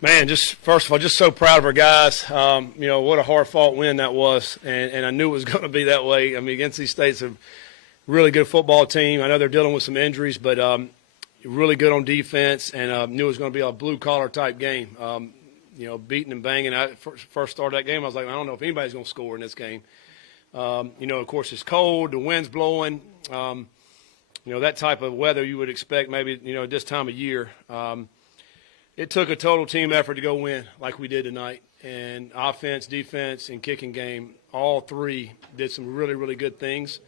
Man, just first of all, just so proud of our guys. What a hard-fought win that was, and I knew it was going to be that way. I mean, against these states, a really good football team. I know they're dealing with some injuries, but really good on defense, and knew it was going to be a blue-collar type game. Beating and banging. I first started that game, I was like, I don't know if anybody's going to score in this game. Of course, it's cold, the wind's blowing. That type of weather you would expect maybe, this time of year. It took a total team effort to go win like we did tonight. And offense, defense, and kicking game, all three did some really, really good things.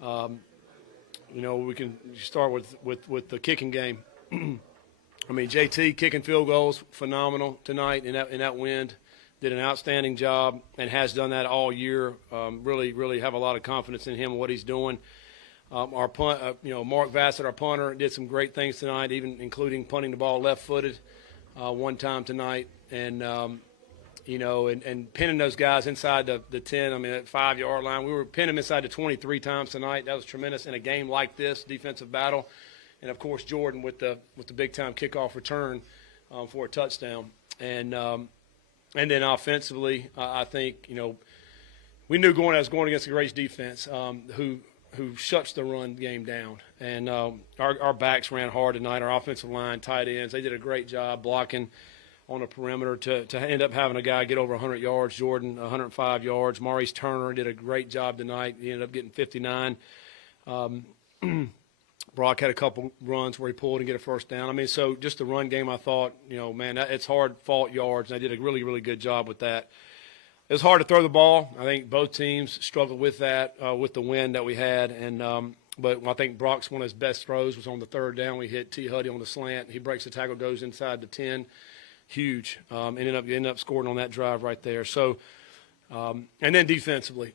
We can start with the kicking game. I mean, JT kicking field goals, phenomenal tonight in that wind. Did an outstanding job and has done that all year. Really, really have a lot of confidence in him and what he's doing. Our punt, Mark Vassett, our punter, did some great things tonight, even including punting the ball left-footed one time tonight. And, and pinning those guys inside the 10, I mean, that 5-yard line. We were pinning them inside the 23 times tonight. That was tremendous in a game like this, defensive battle. And, of course, Jordan with the big-time kickoff return for a touchdown. And then offensively, I think, we knew I was going against a great defense who shuts the run game down. And our backs ran hard tonight. Our offensive line, tight ends, they did a great job blocking on the perimeter to end up having a guy get over 100 yards, Jordan 105 yards. Maurice Turner did a great job tonight. He ended up getting 59. Brock had a couple runs where he pulled and get a first down. I mean, so just the run game, I thought, it's hard-fought yards, and they did a really, really good job with that. It was hard to throw the ball. I think both teams struggled with that, with the wind that we had. But I think Brock's one of his best throws was on the third down. We hit T. Huddy on the slant. He breaks the tackle, goes inside the 10. Huge. Ended up scoring on that drive right there. So, and then defensively,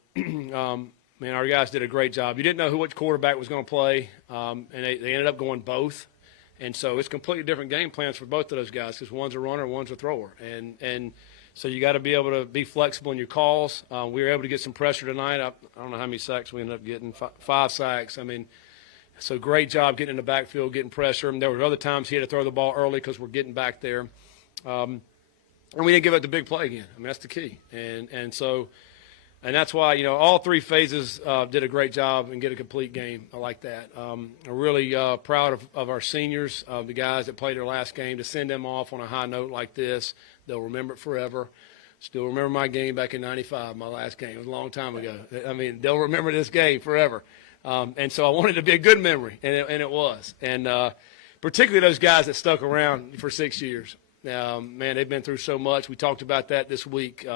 our guys did a great job. You didn't know which quarterback was going to play, and they ended up going both. And so it's completely different game plans for both of those guys because one's a runner, one's a thrower. And so you got to be able to be flexible in your calls. We were able to get some pressure tonight. I don't know how many sacks we ended up getting, 5 sacks. I mean, so great job getting in the backfield, getting pressure. And there were other times he had to throw the ball early because we're getting back there. And we didn't give up the big play again. I mean, that's the key. And that's why, all three phases did a great job and get a complete game like that. I'm really proud of our seniors, the guys that played their last game, to send them off on a high note like this. They'll remember it forever. Still remember my game back in '95, my last game. It was a long time ago. I mean, they'll remember this game forever. And so I wanted it to be a good memory, and it was. And particularly those guys that stuck around for 6 years. Man, they've been through so much. We talked about that this week.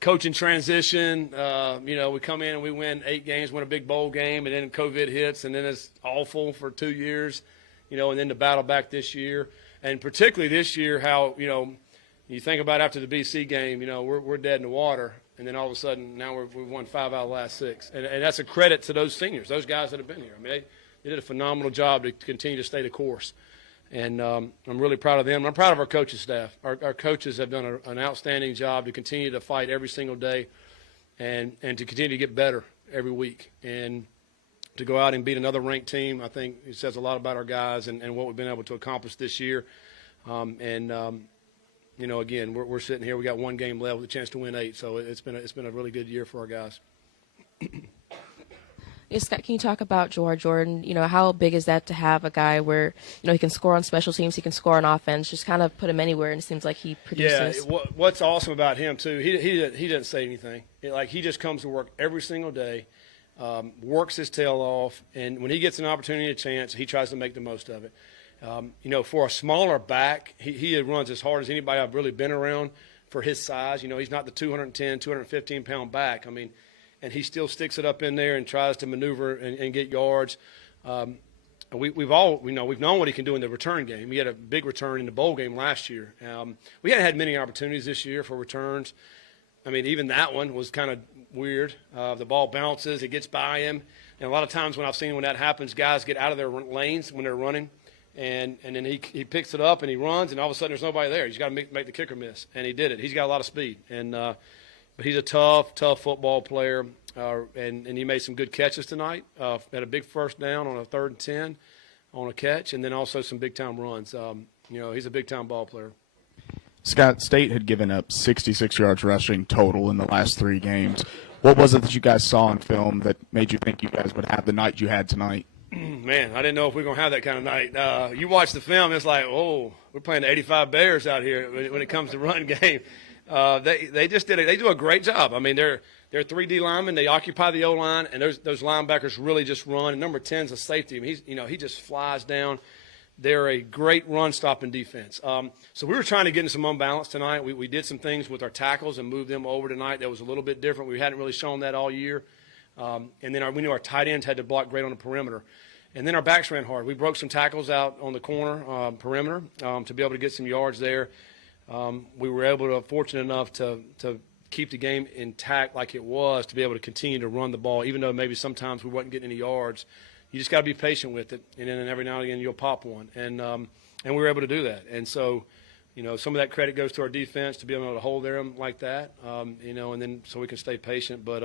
Coaching transition, we come in and we win 8 games, win a big bowl game, and then COVID hits, and then it's awful for 2 years, and then the battle back this year. And particularly this year, how, you think about after the BC game, we're dead in the water, and then all of a sudden now we've won 5 out of the last 6. And that's a credit to those seniors, those guys that have been here. I mean, they did a phenomenal job to continue to stay the course. And I'm really proud of them. I'm proud of our coaching staff. Our coaches have done an outstanding job to continue to fight every single day and to continue to get better every week. And to go out and beat another ranked team, I think it says a lot about our guys and what we've been able to accomplish this year. Again, we're sitting here. We got 1 game left with a chance to win 8. So it's been a really good year for our guys. Yeah, Scott, can you talk about Jordan? How big is that to have a guy where, he can score on special teams, he can score on offense, just kind of put him anywhere, and it seems like he produces. Yeah, what's awesome about him, too, he doesn't say anything. He just comes to work every single day, works his tail off, and when he gets an opportunity, a chance, he tries to make the most of it. For a smaller back, he runs as hard as anybody I've really been around for his size. He's not the 210, 215-pound back. I mean, and he still sticks it up in there and tries to maneuver and get yards. We've known what he can do in the return game. He had a big return in the bowl game last year. We hadn't had many opportunities this year for returns. I mean, even that one was kind of weird. The ball bounces, it gets by him. And a lot of times when that happens, guys get out of their lanes when they're running. And then he picks it up and he runs, and all of a sudden there's nobody there. He's got to make the kicker miss. And he did it. He's got a lot of speed. But he's a tough football player, and he made some good catches tonight. Had a big first down on a 3rd and 10 on a catch, and then also some big-time runs. He's a big-time ball player. Scott, State had given up 66 yards rushing total in the last 3 games. What was it that you guys saw in film that made you think you guys would have the night you had tonight? Man, I didn't know if we were going to have that kind of night. You watch the film, it's like, oh, we're playing the 85 Bears out here when it comes to run game. They just did it. They do a great job. I mean, they're 3D linemen. They occupy the O-line, and those linebackers really just run. And number 10 is a safety. I mean, he just flies down. They're a great run-stopping defense. So we were trying to get in some unbalance tonight. We did some things with our tackles and moved them over tonight. That was a little bit different. We hadn't really shown that all year. And then we knew our tight ends had to block great on the perimeter. And then our backs ran hard. We broke some tackles out on the corner perimeter to be able to get some yards there. We were fortunate enough to keep the game intact like it was, to be able to continue to run the ball, even though maybe sometimes we wasn't getting any yards. You just got to be patient with it, and then every now and again you'll pop one. And we were able to do that. And so, some of that credit goes to our defense to be able to hold them like that, and then so we can stay patient. But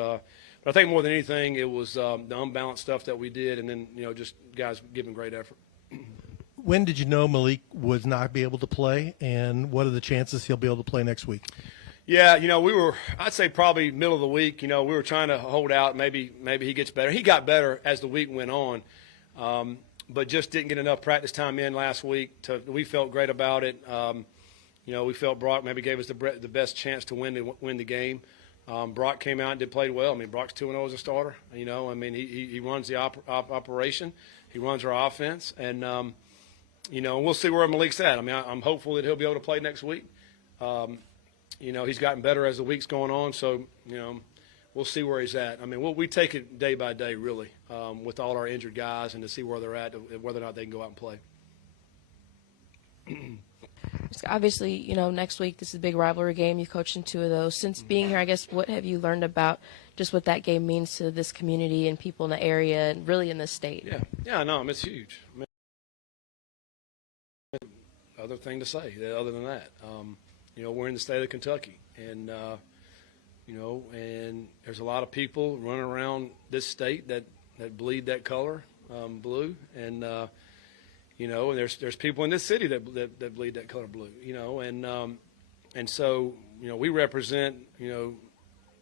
I think more than anything, it was the unbalanced stuff that we did, and then, just guys giving great effort. When did you know Malik was not be able to play, and what are the chances he'll be able to play next week? Yeah, I'd say probably middle of the week, we were trying to hold out. Maybe he gets better. He got better as the week went on, but just didn't get enough practice time in last week. We felt great about it. We felt Brock maybe gave us the best chance to win the game. Brock came out and played well. I mean, Brock's 2-0 as a starter. He runs the operation. He runs our offense. And, we'll see where Malik's at. I mean, I'm hopeful that he'll be able to play next week. He's gotten better as the week's going on. So, we'll see where he's at. I mean, we take it day by day, really, with all our injured guys, and to see where they're at, whether or not they can go out and play. Obviously, next week this is a big rivalry game. You coached in 2 of those. Since being here, I guess, what have you learned about just what that game means to this community and people in the area and really in this state? Yeah, no, it's huge. Other thing to say other than that, we're in the state of Kentucky, and and there's a lot of people running around this state that bleed that color, blue, and and there's people in this city that bleed that color blue, and so we represent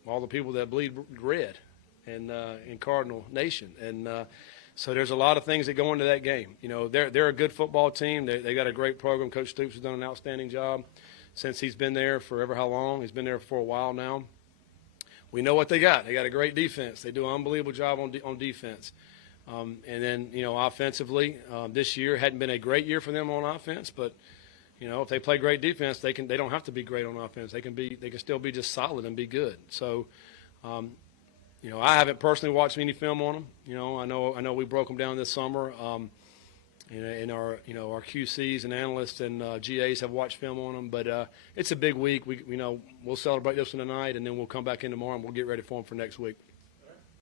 all the people that bleed red, and in Cardinal Nation, and so there's a lot of things that go into that game. They're a good football team. They got a great program. Coach Stoops has done an outstanding job since he's been there for ever how long. He's been there for a while now. We know what they got. They got a great defense. They do an unbelievable job on defense. And then, offensively, this year hadn't been a great year for them on offense, but, if they play great defense, they don't have to be great on offense. They can still be just solid and be good. So, I haven't personally watched any film on them. I know we broke them down this summer. And our QCs and analysts and GAs have watched film on them, but it's a big week. We'll celebrate this one tonight, and then we'll come back in tomorrow and we'll get ready for them for next week.